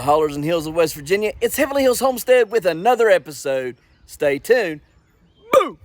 Hollers and Hills of West Virginia. It's Heavenly Hills Homestead with another episode. Stay tuned. Boo!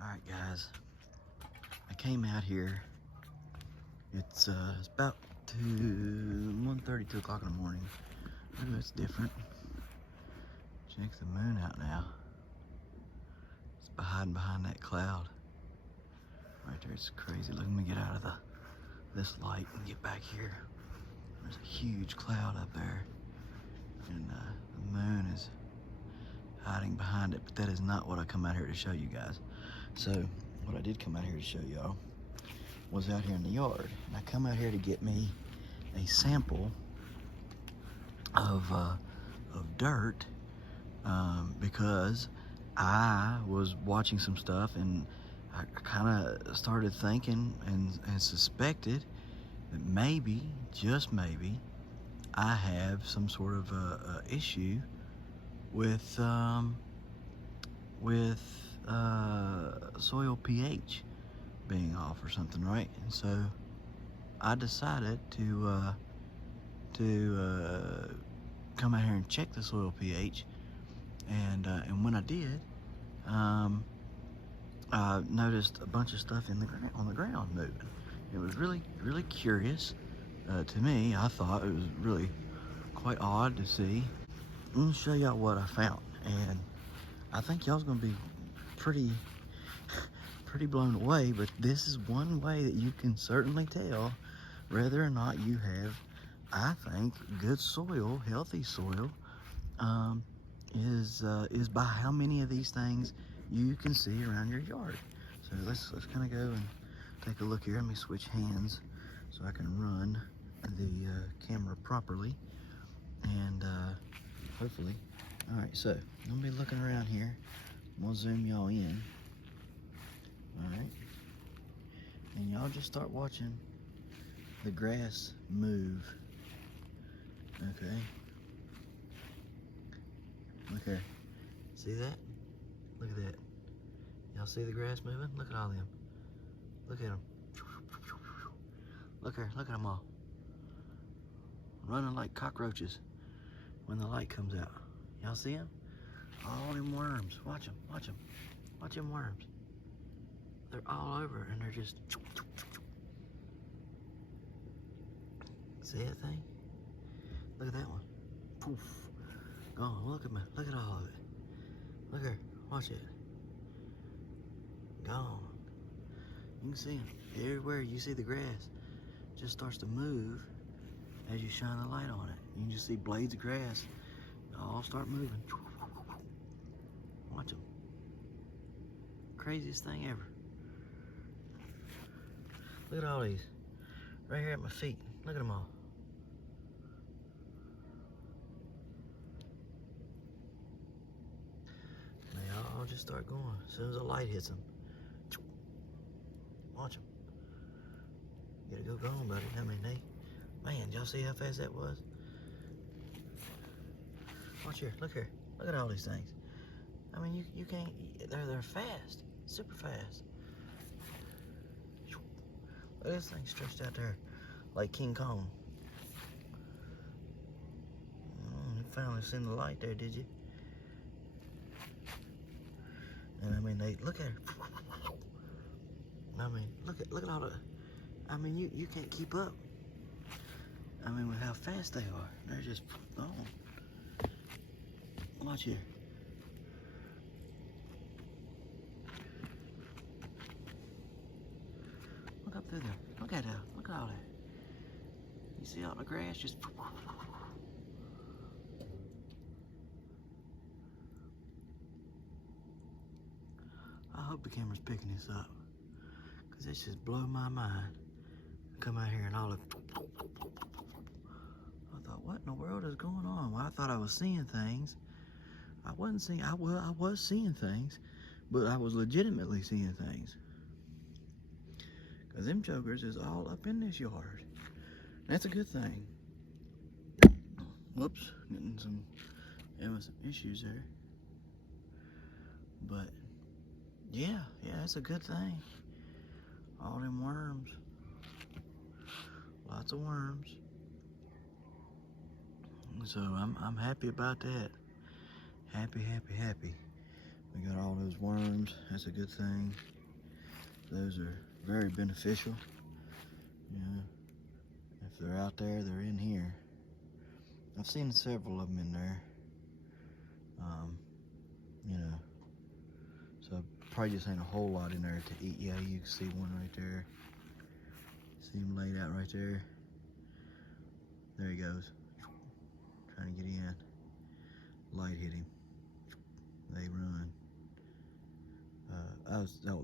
Alright guys, I came out here. It's about 1:30, 2 o'clock in the morning. Ooh, it's different. Check the moon out now. It's hiding behind that cloud. Right there, it's crazy. Let me get out of this light and get back here. There's a huge cloud up there. And the moon is hiding behind it, but that is not what I come out here to show you guys. So what I did come out here to show y'all was out here in the yard, and I come out here to get me a sample of dirt because I was watching some stuff and I kind of started thinking and suspected that maybe, just maybe, I have some sort of a issue with soil pH being off or something, right? And so I decided to come out here and check the soil pH, and when I did, I noticed a bunch of stuff on the ground moving. It was really curious to me. I thought it was really quite odd to see. I'm gonna show y'all what I found, and I think y'all's gonna be pretty blown away, but this is one way that you can certainly tell whether or not you have, I think, good soil, healthy soil, is by how many of these things you can see around your yard. So let's kind of go and take a look here. Let me switch hands so I can run the camera properly, and hopefully. All right, so I'm gonna be looking around here. I'm gonna zoom y'all in. All right, and y'all just start watching the grass move. Okay, look here. See that? Look at that. Y'all see the grass moving? Look at all them. Look at them. Look here. Look at them all. Running like cockroaches when the light comes out. Y'all see them? All them worms. Watch them. Watch them. Watch them worms. They're all over and they're just. See that thing? Look at that one. Poof. Gone. Look at me. Look at all of it. Look here. Watch it. Gone. You can see them. Everywhere you see the grass just starts to move as you shine the light on it. You can just see blades of grass all start moving. Watch them. Craziest thing ever. Look at all these. Right here at my feet. Look at them all. They all just start going as soon as the light hits them. Watch them. You gotta go on, buddy. I mean, man, y'all see how fast that was? Watch here, look here. Look at all these things. I mean, you can't, they're fast, super fast. Look at this thing stretched out there like King Kong. You finally seen the light there, did you? And I mean, look at her. I mean, look at all the, I mean, you can't keep up. I mean, with how fast they are. They're just gone. Watch here. Look up through there. Look at that. Look at all that. You see all the grass just. I hope the camera's picking this up, because this just blew my mind. Come out here and all of. I thought, what in the world is going on? Well, I thought I was seeing things. I wasn't seeing. I was seeing things, but I was legitimately seeing things. Because them jokers is all up in this yard. That's a good thing. Whoops, getting some issues there. But yeah, that's a good thing. All them worms. Lots of worms. So I'm happy about that. Happy. We got all those worms. That's a good thing. Those are very beneficial. You know, if they're out there, they're in here. I've seen several of them in there. You know, so probably just ain't a whole lot in there to eat. Yeah, you can see one right there. See him laid out right there. There he goes. Trying to get in. Light hit him. They run.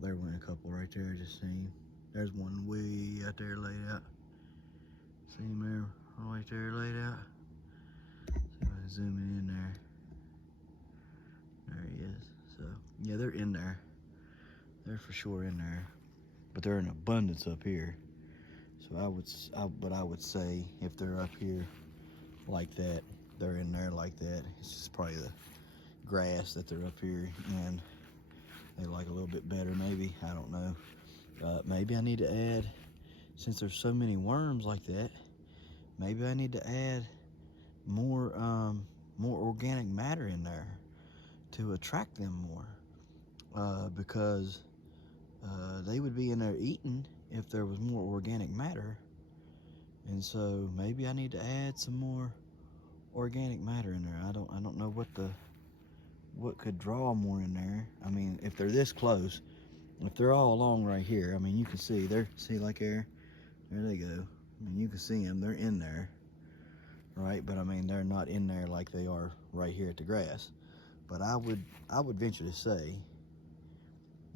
There went a couple right there, just seen. There's one way out there laid out. See him there, right there laid out. See if I can zoom in there. There he is. So, yeah, they're in there. They're for sure in there. But they're in abundance up here. So I would say if they're up here like that, they're in there like that. It's just probably the grass that they're up here and they like a little bit better, maybe. I don't know. Maybe I need to add, since there's so many worms like that, maybe I need to add more organic matter in there to attract them more, because they would be in there eating if there was more organic matter. And so maybe I need to add some more organic matter in there. I don't know what could draw more in there. I mean, if they're this close, if they're all along right here, I mean, you can see see like there they go. I mean, you can see them, they're in there, right? But I mean, they're not in there like they are right here at the grass. But I would venture to say,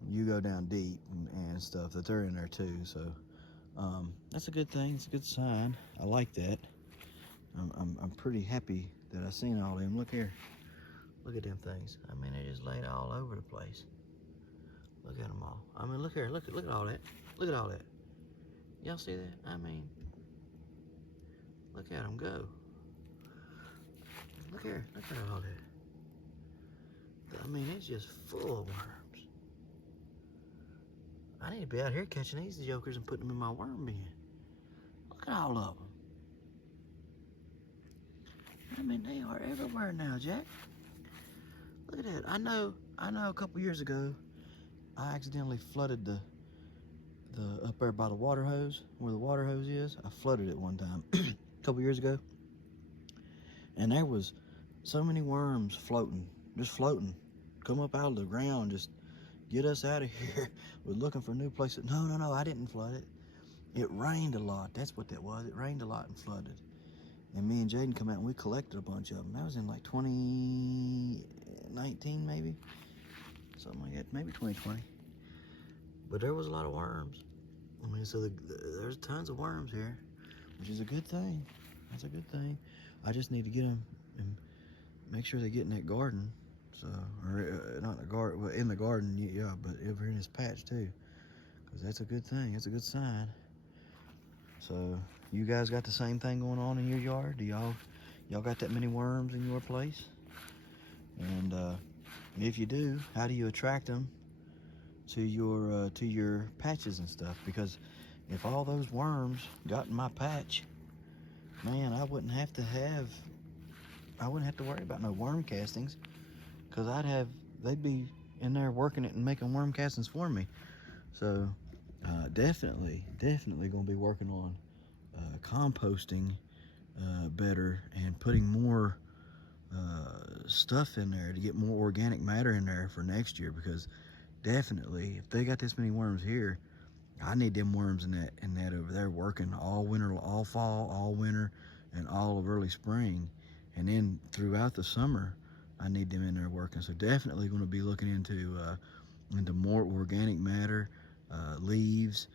you go down deep and stuff, that they're in there too. So that's a good thing. It's a good sign. I like that. I'm pretty happy that I seen all of them. Look here. Look at them things. I mean, they just laid all over the place. Look at them all. I mean, look here. Look at all that. Look at all that. Y'all see that? I mean, look at them go. Look here. Look at all that. I mean, it's just full of worms. I need to be out here catching these jokers and putting them in my worm bin. Look at all of them. I mean, they are everywhere now, Jack. Look at that. I know a couple years ago, I accidentally flooded the up there by the water hose, where the water hose is. I flooded it one time, a couple years ago. And there was so many worms floating, just floating. Come up out of the ground, just get us out of here. We're looking for a new place. No, I didn't flood it. It rained a lot. That's what that was. It rained a lot and flooded. And me and Jaden come out and we collected a bunch of them. That was in like 2019 maybe, something like that, maybe 2020. But there was a lot of worms. I mean, so there's tons of worms here, which is a good thing. That's a good thing. I just need to get them and make sure they get in that garden. So, or not in the garden, well, in the garden, yeah, but over in this patch too, because because that's a good thing. It's a good sign. So you guys got the same thing going on in your yard? Do y'all got that many worms in your place? And if you do, how do you attract them to your patches and stuff? Because if all those worms got in my patch, man, I wouldn't have to worry about no worm castings, because they'd be in there working it and making worm castings for me. So definitely gonna be working on composting better and putting more stuff in there to get more organic matter in there for next year, because definitely if they got this many worms here, I need them worms in that over there working all winter, all fall, all winter, and all of early spring, and then throughout the summer I need them in there working. So definitely going to be looking into more organic matter, leaves,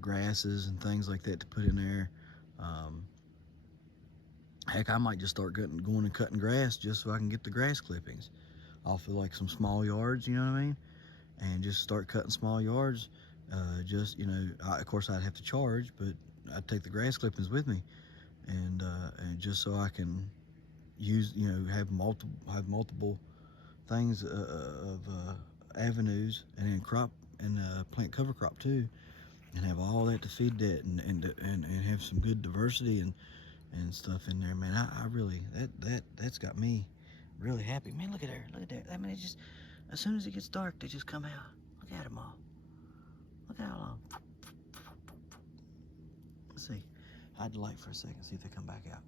grasses and things like that to put in there. Heck, I might just start going and cutting grass just so I can get the grass clippings off of like some small yards, you know what I mean? And just start cutting small yards. Of course I'd have to charge, but I'd take the grass clippings with me, and just so I can use, have multiple things of avenues, and then crop and plant cover crop too, and have all that to feed that, and have some good diversity and stuff in there, man. I really, that's got me really happy, man. Look at her, look at that. I mean, it just, as soon as it gets dark, they just come out. Look at them all. Look at how long. Let's see. Hide the light for a second, see if they come back out.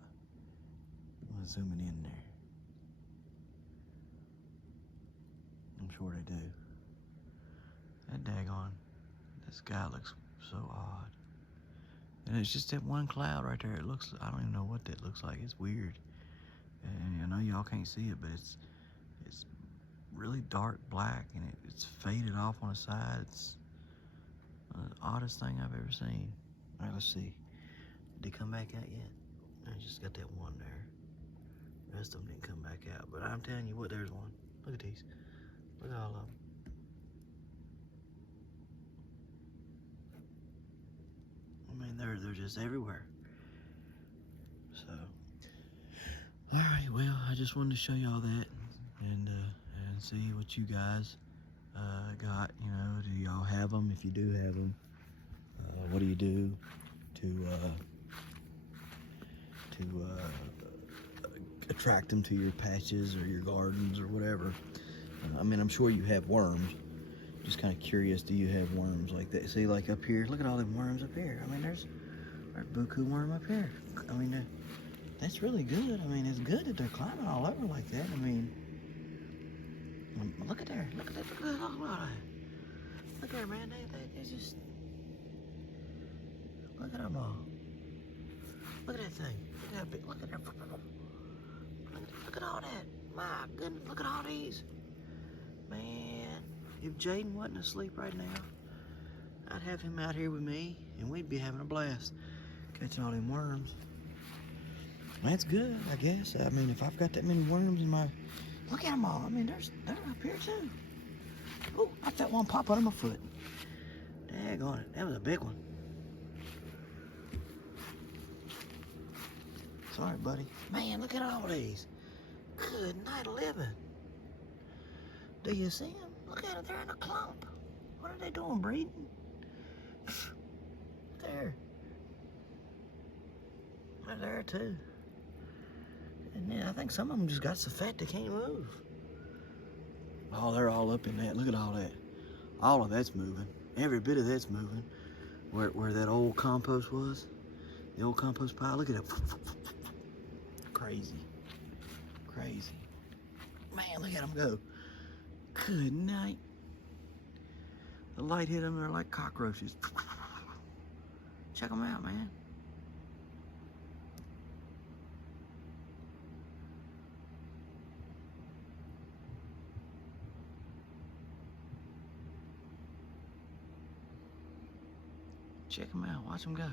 I'm gonna zoom in there. I'm sure they do. That daggone, this guy looks so odd. And it's just that one cloud right there. It looks, I don't even know what that looks like. It's weird. And I know y'all can't see it, but it's really dark black, and it's faded off on the side. It's the oddest thing I've ever seen. All right, let's see. Did they come back out yet? I just got that one there. The rest of them didn't come back out. But I'm telling you what, there's one. Look at these. Look at all of them. I mean, they're just everywhere. So, all right. Well, I just wanted to show y'all that, and see what you guys got. Do y'all have them? If you do have them, what do you do to attract them to your patches or your gardens or whatever? I mean, I'm sure you have worms. Just kind of curious, do you have worms like that? See, like up here, look at all them worms up here. I mean, there's buku worm up here. I mean, that's really good. I mean, it's good that they're climbing all over like that. I mean, look at there. Look at that. Look at that. Look there, man. They just, look at them all. Look at that thing. Look at that big, look at that. Look at all that. My goodness, look at all these. Man, if Jaden wasn't asleep right now, I'd have him out here with me, and we'd be having a blast catching all them worms. That's good, I guess. I mean, if I've got that many worms in my... Look at them all. I mean, they're up here, too. Oh, I felt one pop under my foot. Daggone it. That was a big one. Sorry, buddy. Man, look at all these. Good night, living. Do you see them? Look at them. They're in a clump. What are they doing, breeding? There. They're there, too. And then I think some of them just got so fat they can't move. Oh, they're all up in that. Look at all that. All of that's moving. Every bit of that's moving. Where that old compost was. The old compost pile. Look at it. Crazy. Crazy. Man, look at them go. Good night. The light hit them. They're like cockroaches. Check them out, man. Check them out. Watch them go.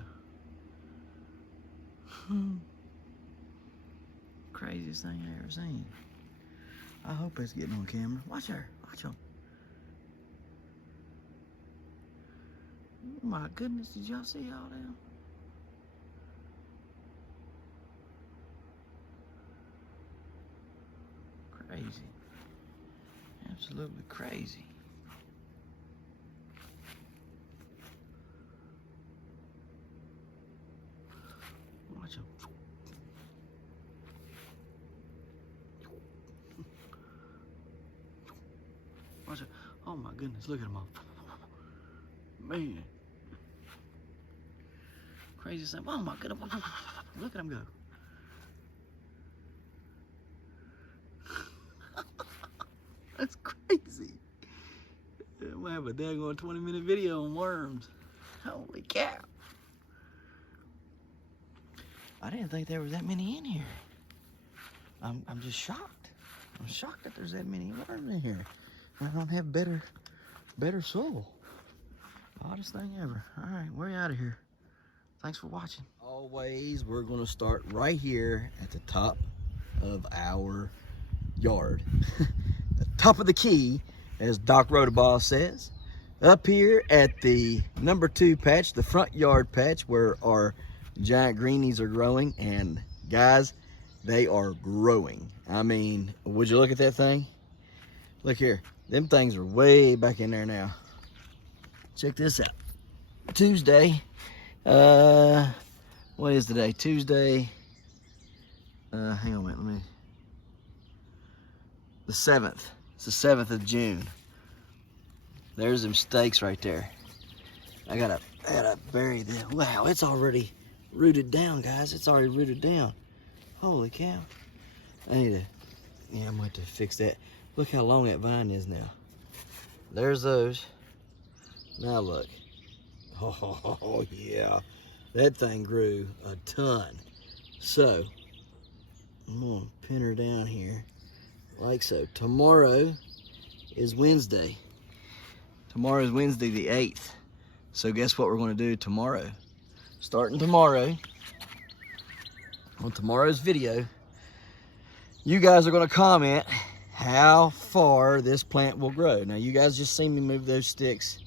Craziest thing I ever seen. I hope it's getting on camera. Watch her. Watch them. Oh my goodness, did y'all see all that? Crazy. Absolutely crazy. Watch them. Watch it. Oh my goodness, look at them all. Man. Crazy thing. Oh my goodness. Look at them go. That's crazy. I'm gonna have a daggone 20-minute video on worms. Holy cow. I didn't think there was that many in here. I'm just shocked. I'm shocked that there's that many worms in here. I don't have better soil. Oddest thing ever. All right, we're out of here. Thanks for watching. Always, we're gonna start right here at the top of our yard. The top of the key, as Doc Rodabaugh says. Up here at the number 2 patch, the front yard patch, where our giant greenies are growing. And guys, they are growing. I mean, would you look at that thing? Look here. Them things are way back in there now. Check this out. Tuesday. What is today? Tuesday. Hang on a minute. Let me. The 7th. It's the 7th of June. There's them stakes right there. I gotta bury them. Wow, it's already rooted down, guys. It's already rooted down. Holy cow. I need to, yeah, I'm going to have to fix that. Look how long that vine is now. There's those. Now look. Oh, yeah. That thing grew a ton. So, I'm going to pin her down here like so. Tomorrow is Wednesday. Tomorrow is Wednesday the 8th. So guess what we're going to do tomorrow? Starting tomorrow, on tomorrow's video, you guys are going to comment how far this plant will grow. Now you guys just seen me move those sticks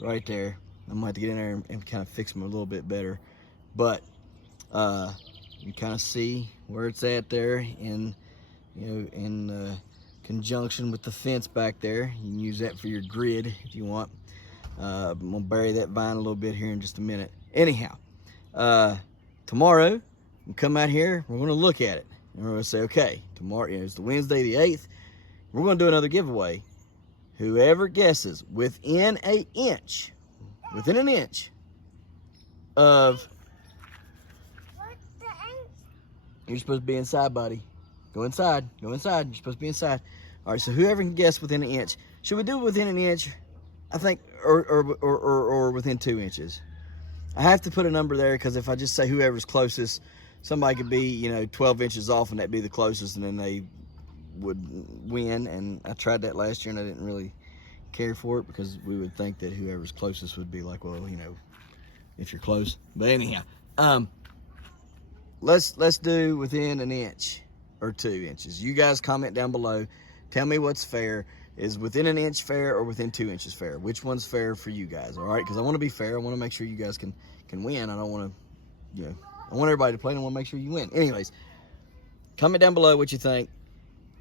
right there. I'm going to have to get in there and kind of fix them a little bit better. But you kind of see where it's at there in, you know, in conjunction with the fence back there. You can use that for your grid if you want. I'm gonna bury that vine a little bit here in just a minute. Anyhow, tomorrow we come out here, we're gonna look at it and we're gonna say, okay, tomorrow, you know, it's the Wednesday the 8th, we're gonna do another giveaway. Whoever guesses within an inch of, you're supposed to be inside, buddy. Go inside, you're supposed to be inside. All right, so whoever can guess within an inch, should we do it within an inch? I think, or within 2 inches. I have to put a number there because if I just say whoever's closest, somebody could be, you know, 12 inches off and that'd be the closest and then they would win. And I tried that last year and I didn't really care for it because we would think that whoever's closest would be like, well, you know, if you're close. But anyhow, let's do within an inch or 2 inches. You guys comment down below. Tell me what's fair. Is within an inch fair or within 2 inches fair? Which one's fair for you guys, all right? Because I want to be fair. I want to make sure you guys can win. I don't want to, you know, I want everybody to play and I want to make sure you win. Anyways, comment down below what you think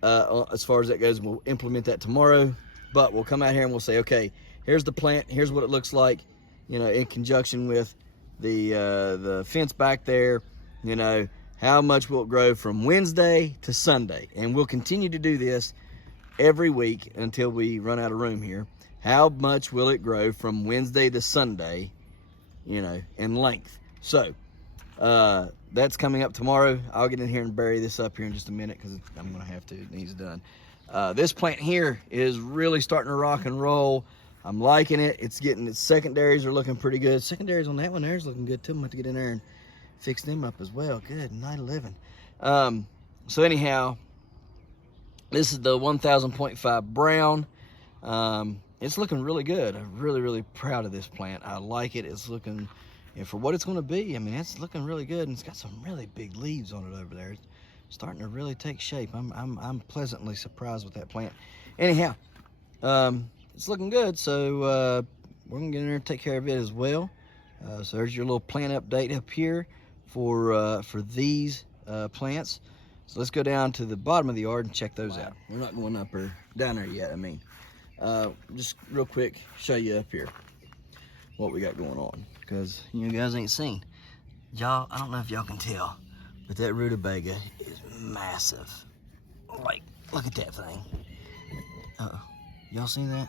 as far as that goes. We'll implement that tomorrow. But we'll come out here and we'll say, okay, here's the plant. Here's what it looks like, you know, in conjunction with the fence back there. You know, how much will it grow from Wednesday to Sunday? And we'll continue to do this every week until we run out of room here. How much will it grow from Wednesday to Sunday, you know, in length? So that's coming up tomorrow. I'll get in here and bury this up here in just a minute because I'm gonna have to. It needs done. This plant here is really starting to rock and roll. I'm liking it. It's getting, its secondaries are looking pretty good. Secondaries on that one there is looking good too. I'm gonna have to get in there and fix them up as well. Good, 911. So anyhow, this is the 1000.5 brown. It's looking really good. I'm really proud of this plant. I like it. It's looking, and for what it's going to be, I mean, it's looking really good, and it's got some really big leaves on it over there. It's starting to really take shape. I'm pleasantly surprised with that plant. Anyhow, it's looking good. So we're gonna get in there and take care of it as well. So there's your little plant update up here for these plants. So let's go down to the bottom of the yard and check those out. We're not going up or down there yet. I mean, just real quick, show you up here what we got going on, because you guys ain't seen. Y'all, I don't know if y'all can tell, but that rutabaga is massive. Like, look at that thing. Y'all seen that?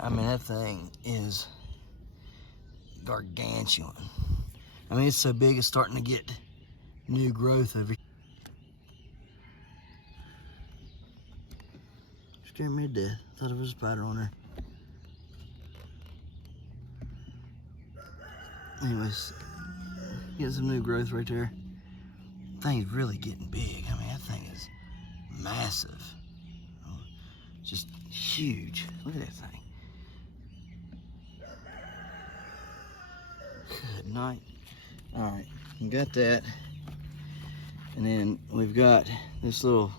I mean, that thing is gargantuan. I mean, it's so big it's starting to get new growth over here. Scared me to death. Thought it was a spider on there. Anyways, get some new growth right there. Thing's really getting big. I mean, that thing is massive. Just huge. Look at that thing. Good night. All right, we got that. And then we've got this little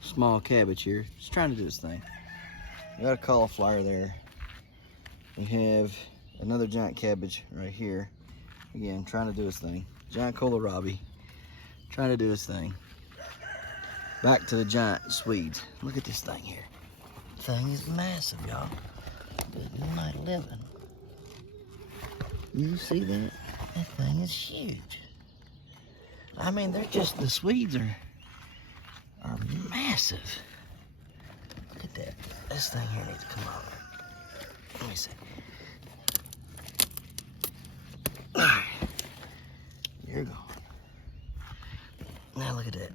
small cabbage here. Just trying to do this thing. We got a cauliflower there. We have another giant cabbage right here. Again, trying to do his thing. Giant kohlrabi, trying to do his thing. Back to the giant Swedes. Look at this thing here. Thing is massive, y'all. Good night living. You see that? That thing is huge. I mean, they're just, the Swedes are massive. Look at that. This thing here needs to come over. Let me see. Alright. You're gone. Now look at that.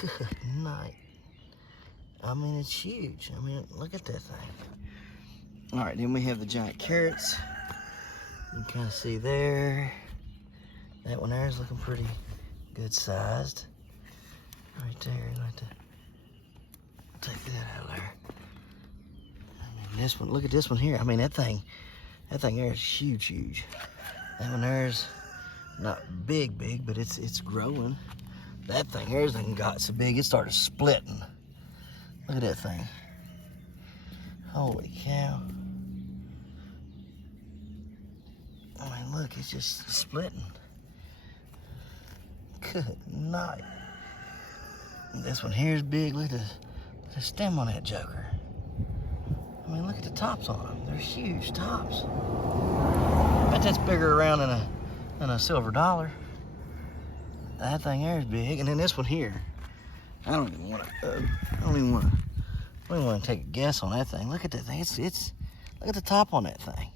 Good night. I mean, it's huge. I mean, look at that thing. Alright, then we have the giant carrots. You can kind of see there. That one there is looking pretty good sized. Right there, right there. Take that out of there. I mean, this one, look at this one here. I mean, that thing there is huge, huge. That one there is not big, but it's growing. That thing there's got so big it started splitting. Look at that thing. Holy cow. I mean, look, it's just splitting. Good night. This one here is big. Look at the stem on that joker. I mean, look at the tops on them. They're huge tops. I bet that's bigger around than a silver dollar. That thing there is big. And then this one here. I don't even want to take a guess on that thing. Look at that thing. It's look at the top on that thing.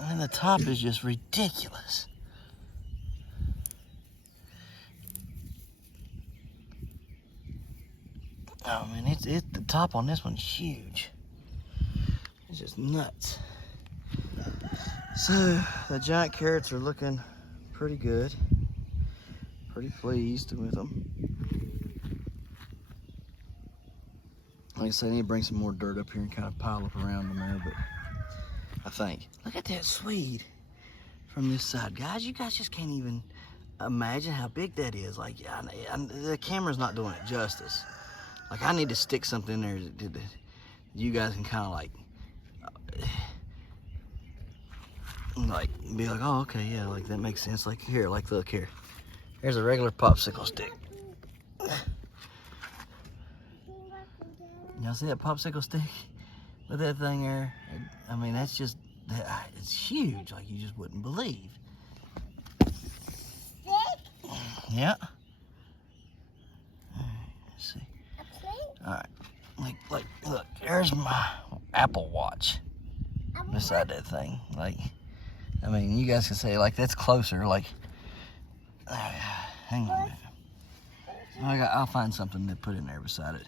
And the top is just ridiculous. Oh man, it's the top on this one's huge. It's just nuts. So the giant carrots are looking pretty good. Pretty pleased with them. Like I said, I need to bring some more dirt up here and kind of pile up around them there, but I think. Look at that Swede from this side. Guys, you guys just can't even imagine how big that is. Like, the camera's not doing it justice. Like, I need to stick something in there that you guys can kind of like be like, oh, okay, yeah, like that makes sense. Like here, like look here. Here's a regular popsicle stick. Y'all see that popsicle stick? With that thing there, I mean, that's just, it's huge, like you just wouldn't believe. Yeah. Let's see. All right, like, look, there's my Apple Watch beside that thing. Like, I mean, you guys can say, like, that's closer, like, hang on a minute. I'll find something to put in there beside it.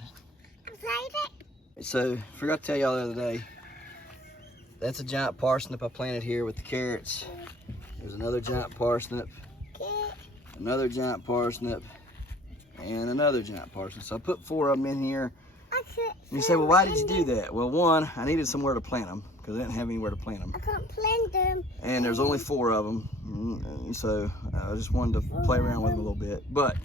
So, forgot to tell y'all the other day, that's a giant parsnip I planted here with the carrots. There's another giant parsnip, another giant parsnip, and another giant parsnip. So I put 4 of them in here. And you say, well, why did you do that? Well, one, I needed somewhere to plant them because I didn't have anywhere to plant them. I can't plant them. And there's only 4 of them. And so I just wanted to play around with them a little bit. But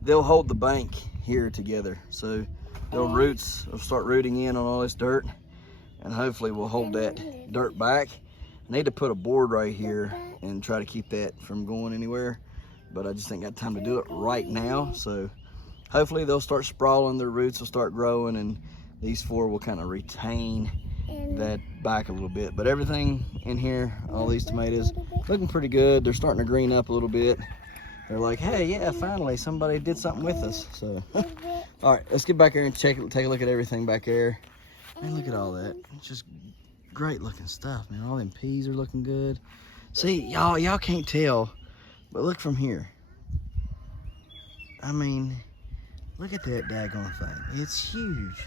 they'll hold the bank here together. So their roots will start rooting in on all this dirt. and hopefully we'll hold that dirt back. I need to put a board right here and try to keep that from going anywhere, but I just ain't got time to do it right now. So hopefully they'll start sprawling, their roots will start growing, and these 4 will kind of retain that back a little bit. But everything in here, all these tomatoes, looking pretty good. They're starting to green up a little bit. They're like, hey, yeah, finally somebody did something with us. So all right, let's get back here and take a look at everything back there. And look at all that. It's just great looking stuff, man. All them peas are looking good. See, y'all can't tell, but look from here. I mean, look at that daggone thing. It's huge.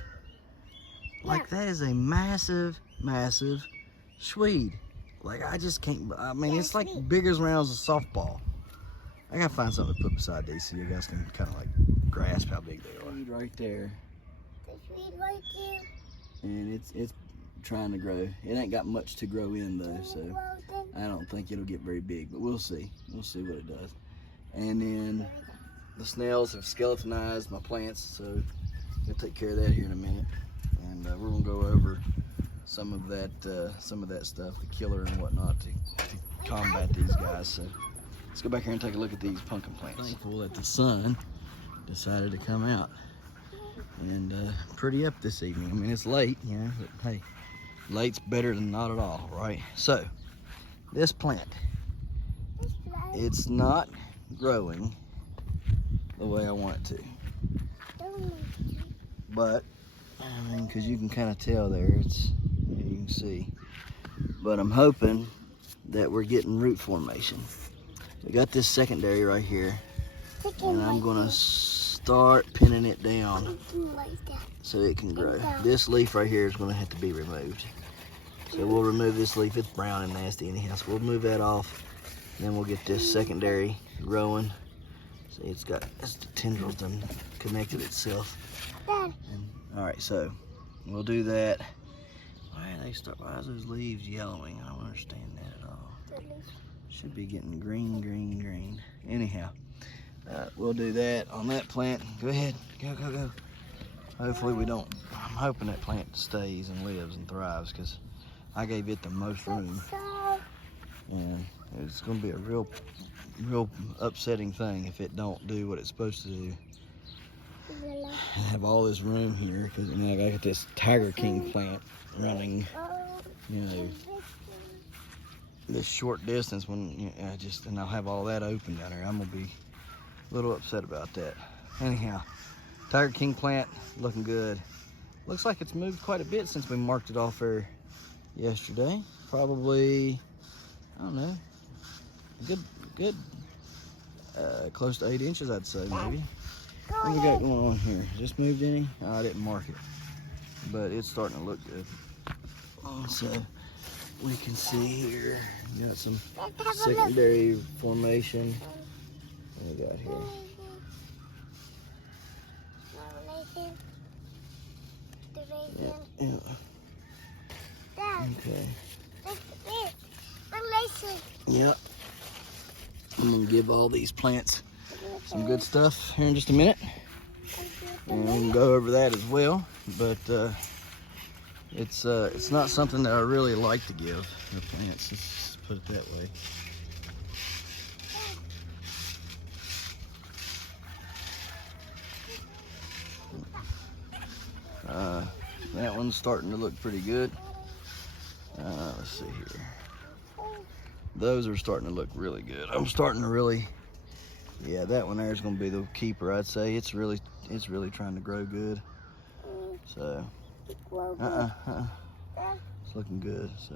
Like, that is a massive, massive Swede. Like, I just can't, I mean, it's like big as round as a softball. I gotta find something to put beside these so you guys can kind of like grasp how big they are. Right there. The Swede right there. And it's trying to grow. It ain't got much to grow in though, so I don't think it'll get very big, but we'll see. We'll see what it does. And then the snails have skeletonized my plants, so we'll take care of that here in a minute. And we're gonna go over some of that stuff, the killer and whatnot, to combat these guys. So let's go back here and take a look at these pumpkin plants. Thankful that the sun decided to come out and pretty up this evening. I mean, it's late, you know, but hey, late's better than not at all, right? So this plant, it's not growing the way I want it to, but I mean, because you can kind of tell there, it's, you can see, but I'm hoping that we're getting root formation. We got this secondary right here, and I'm gonna start pinning it down so it can grow. This leaf right here is gonna have to be removed. So we'll remove this leaf. It's brown and nasty anyhow, so we'll move that off. Then we'll get this secondary growing. See, it's got, it's the tendrils done connected itself. And, all right, so we'll do that. Why is those leaves yellowing? I don't understand that at all. Should be getting green, green, green. Anyhow, we'll do that on that plant. Go ahead, go. Hopefully we don't, I'm hoping that plant stays and lives and thrives, because I gave it the most room. And it's gonna be a real upsetting thing if it don't do what it's supposed to do. I have all this room here, because you know, I got this Tiger King plant running, you know, this short distance when, you know, and I'll have all that open down there. I'm gonna be a little upset about that. Anyhow, Tiger King plant looking good. Looks like it's moved quite a bit since we marked it off there yesterday. Probably, I don't know, a good close to 8 inches, I'd say, maybe. What do we got going on here? Just moved any? Oh, I didn't mark it, but it's starting to look good. So we can see here, you got some secondary formation. What do we got here? Yeah. Okay. Yep. I'm gonna give all these plants some good stuff here in just a minute, and we'll go over that as well. But it's not something that I really like to give the plants. Let's put it that way. That one's starting to look pretty good. Let's see here. Those are starting to look really good. I'm starting to really, yeah, that one there is going to be the keeper, I'd say. It's really trying to grow good. So, it's looking good. So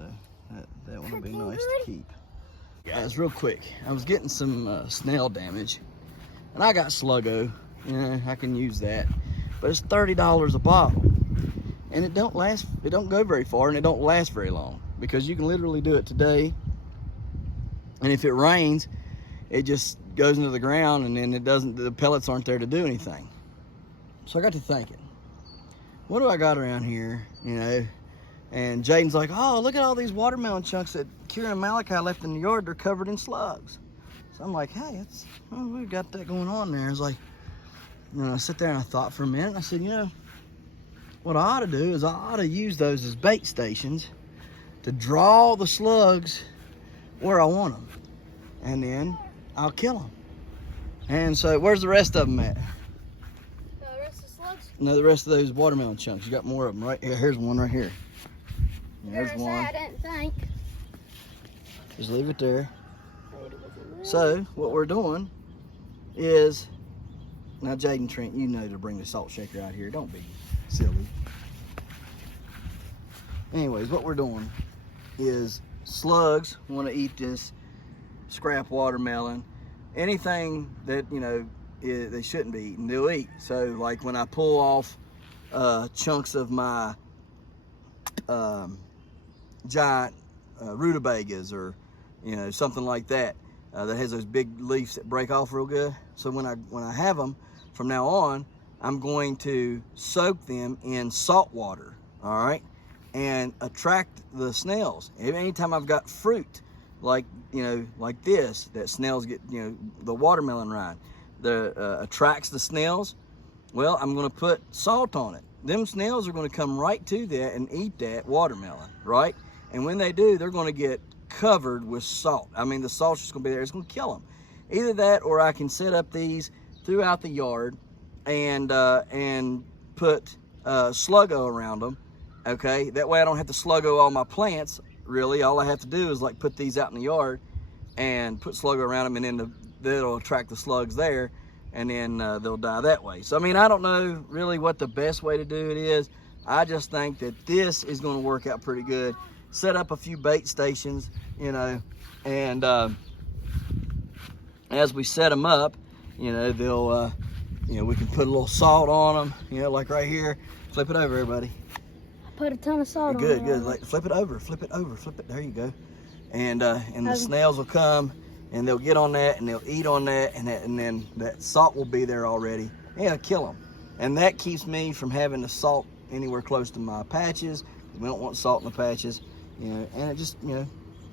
that one will be nice to keep. Guys, real quick, I was getting some snail damage, and I got Sluggo. Yeah, I can use that, but it's $30 a bottle, and it don't last. It don't go very far, and it don't last very long, because you can literally do it today, and if it rains, it just goes into the ground, and then it doesn't. The pellets aren't there to do anything. So I got to thinking, what do I got around here, you know? And Jaden's like, oh, look at all these watermelon chunks that Kira and Malachi left in the yard. They're covered in slugs. So I'm like, hey, we've got that going on there. It's like, you know, I sat there and I thought for a minute. And I said, you know, what I ought to do is I ought to use those as bait stations to draw the slugs where I want them. And then I'll kill them. And so where's the rest of them at? The rest of the slugs? No, the rest of those watermelon chunks. You got more of them right here. Here's one right here. There's one. I didn't think. Just leave it there. So what we're doing is, now Jaden Trent, you know to bring the salt shaker out here. Don't be silly. Anyways, what we're doing is slugs want to eat this scrap watermelon. Anything that, you know, they shouldn't be eating, they'll eat. So like when I pull off chunks of my giant rutabagas, or you know, something like that, that has those big leaves that break off real good. So when I have them from now on, I'm going to soak them in salt water, all right, and attract the snails. Anytime I've got fruit, like, you know, like this, that snails get, you know, the watermelon rind, attracts the snails, well, I'm gonna put salt on it. Them snails are gonna come right to that and eat that watermelon, right? And when they do, they're gonna get covered with salt. I mean, the salt's just gonna be there, it's gonna kill them. Either that, or I can set up these throughout the yard and put Sluggo around them, okay? That way I don't have to Sluggo all my plants, really. All I have to do is like put these out in the yard and put Sluggo around them, and then that'll attract the slugs there, and then they'll die that way. So, I mean, I don't know really what the best way to do it is. I just think that this is gonna work out pretty good. Set up a few bait stations, you know, and as we set them up, you know, they'll, you know, we can put a little salt on them, you know, like right here. Flip it over, everybody. I put a ton of salt on it. Good. Like, flip it over, flip it. There you go. And the snails will come, and they'll get on that, and they'll eat on that, and then that salt will be there already. Yeah, kill them. And that keeps me from having the salt anywhere close to my patches. We don't want salt in the patches, you know, and it just, you know,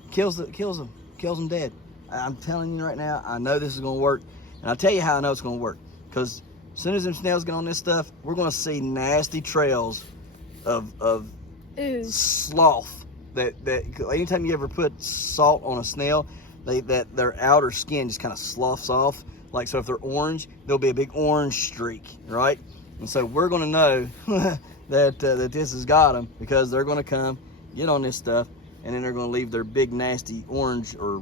kills them dead. I'm telling you right now, I know this is gonna work, and I'll tell you how I know it's gonna work. Because as soon as them snails get on this stuff, we're gonna see nasty trails of sloth. That anytime you ever put salt on a snail, their outer skin just kind of sloughs off. Like, so if they're orange, there'll be a big orange streak, right? And so we're gonna know that this has got them, because they're gonna come, get on this stuff, and then they're gonna leave their big nasty orange or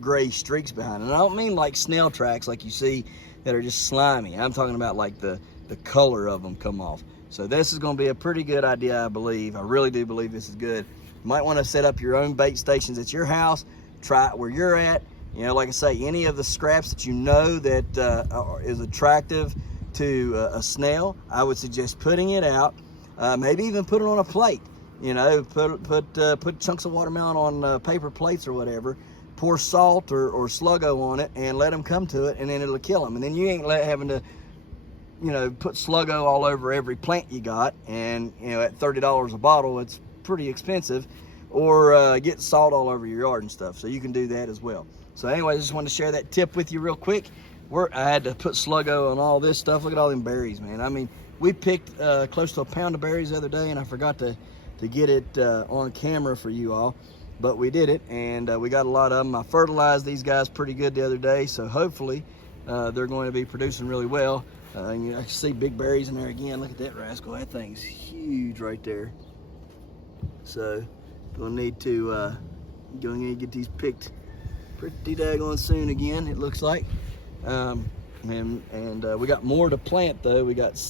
gray streaks behind. And I don't mean like snail tracks like you see that are just slimy. I'm talking about like the color of them come off. So this is gonna be a pretty good idea, I believe. I really do believe this is good. You might wanna set up your own bait stations at your house, try it where you're at. You know, like I say, any of the scraps that you know that is attractive to a snail, I would suggest putting it out. Maybe even put it on a plate. You know, put chunks of watermelon on paper plates or whatever. Pour salt or Sluggo on it and let them come to it, and then it'll kill them. And then you ain't having to, you know, put Sluggo all over every plant you got. And, you know, at $30 a bottle, it's pretty expensive. Or get salt all over your yard and stuff. So you can do that as well. So anyway, I just wanted to share that tip with you real quick. I had to put Sluggo on all this stuff. Look at all them berries, man. I mean, we picked close to a pound of berries the other day, and I forgot to get it on camera for you all. But we did it, and we got a lot of them. I fertilized these guys pretty good the other day, so hopefully they're going to be producing really well. You know, I can see big berries in there again. Look at that rascal. That thing's huge right there. So gonna need to get these picked pretty daggone soon again, it looks like. We got more to plant though. We got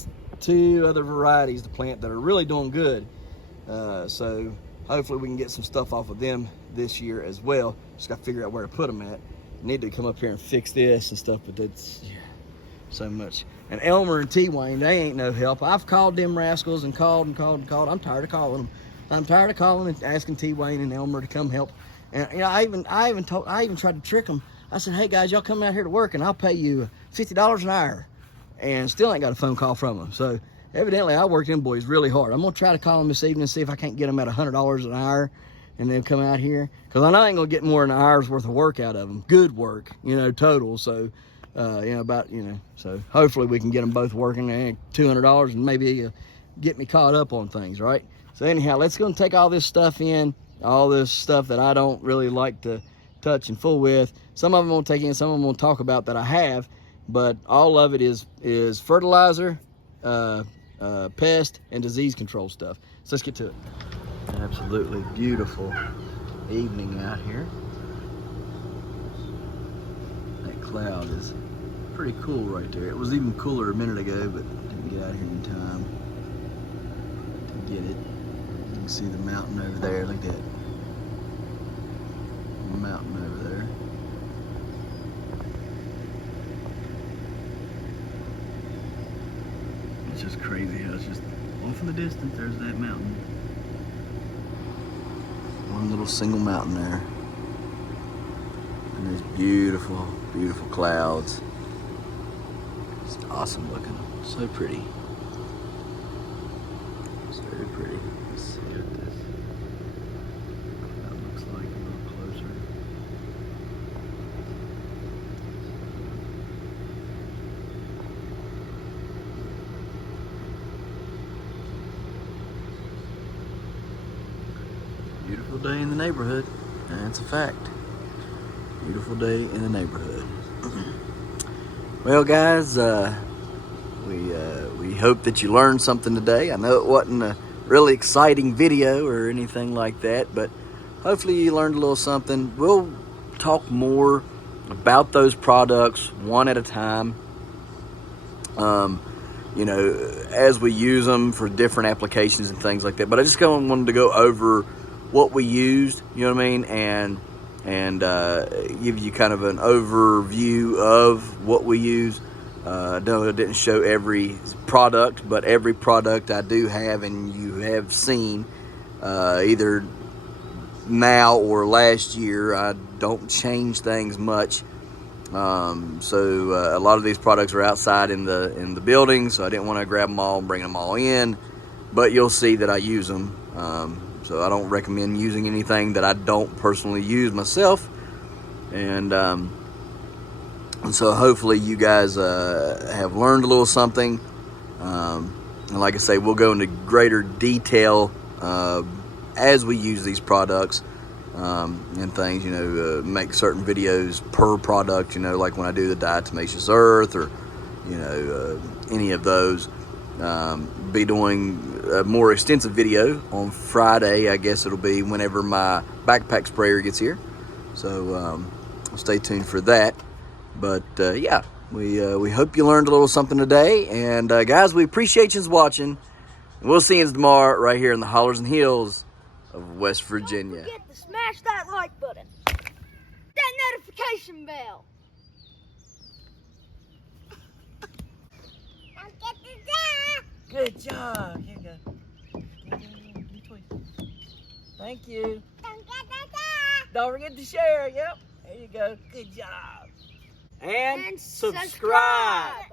2 other varieties to plant that are really doing good. So hopefully we can get some stuff off of them this year as well. Just got to figure out where to put them at. I need to come up here and fix this and stuff, but that's so much. And Elmer and T-Wayne, they ain't no help. I've called them rascals and called. I'm tired of calling them. I'm tired of calling and asking T-Wayne and Elmer to come help. And you know, I even tried to trick them. I said, hey guys, y'all come out here to work and I'll pay you $50 an hour. And still ain't got a phone call from them. So evidently I worked them boys really hard. I'm gonna try to call them this evening and see if I can't get them at $100 an hour and then come out here. Cause I know I ain't gonna get more than an hour's worth of work out of them. Good work, you know, total. So, you know, so hopefully we can get them both working at $200 and maybe get me caught up on things, right? So anyhow, let's go and take all this stuff in, all this stuff that I don't really like to touch and fool with. Some of them won't take in, some of them won't talk about that I have, but all of it is fertilizer, pest, and disease control stuff. So let's get to it. Absolutely beautiful evening out here. That cloud is pretty cool right there. It was even cooler a minute ago, but didn't get out here in time to get it. You can see the mountain over there. Look at that mountain over there. It's just crazy how it's just off in the distance. There's that mountain. One little single mountain there. And there's beautiful, beautiful clouds. It's awesome looking. So pretty. It's very pretty. Let's see what this looks like a little closer. Beautiful day in the neighborhood. That's a fact. Beautiful day in the neighborhood. Well, guys, we hope that you learned something today. I know it wasn't a really exciting video or anything like that, but hopefully you learned a little something. We'll talk more about those products one at a time. You know, as we use them for different applications and things like that. But I just kind of wanted to go over what we used, you know what I mean, and give you kind of an overview of what we use. No, I didn't show every product, but every product I do have and you have seen either now or last year. I don't change things much. So a lot of these products are outside in the building, so I didn't want to grab them all and bring them all in, but you'll see that I use them. So I don't recommend using anything that I don't personally use myself. And so hopefully you guys have learned a little something. And like I say, we'll go into greater detail as we use these products and things, you know, make certain videos per product, you know, like when I do the diatomaceous earth or, you know, any of those. Be doing a more extensive video on Friday. I guess it'll be whenever my backpack sprayer gets here. So stay tuned for that. But yeah, we hope you learned a little something today. And guys, we appreciate you watching. And we'll see you tomorrow right here in the hollers and hills of West Virginia. Don't forget to smash that like button. That notification bell. Good job. Here you go. Thank you. Don't forget to share. Yep. There you go. Good job. And subscribe.